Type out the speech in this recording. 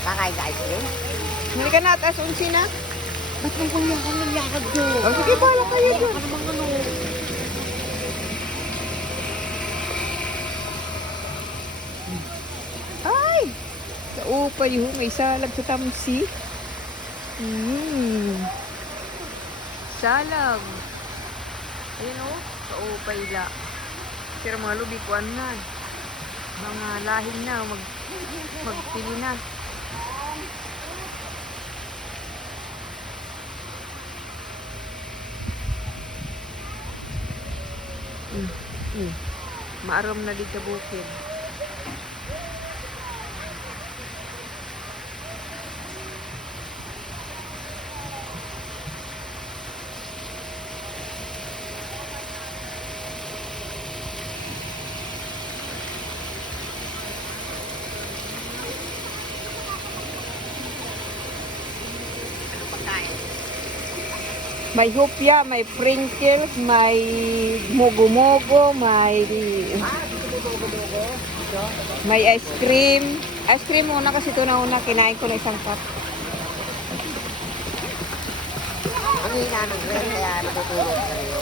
Kakain ka ice cream? Hindi ka na, taas unsi na. Ba't nang kunyakang nangyakag doon? Oh, sige, bala kayo dun. Ano bang ano? Ay! Sa upay ho, may salag sa tamsi. Salag. Ayun o, sa upay la. Pero mga lubikuan na. Mga lahing na, magpili na. Maaram na dito bukid. Ano pagkain? May hupya, may sprinkles, may mogo-mogo, may Dugo-dugo. Ito? may ice cream. Ice cream muna kasi ito na una, kinain ko na isang cup. Ang hina ng grade kaya natutulog sa'yo.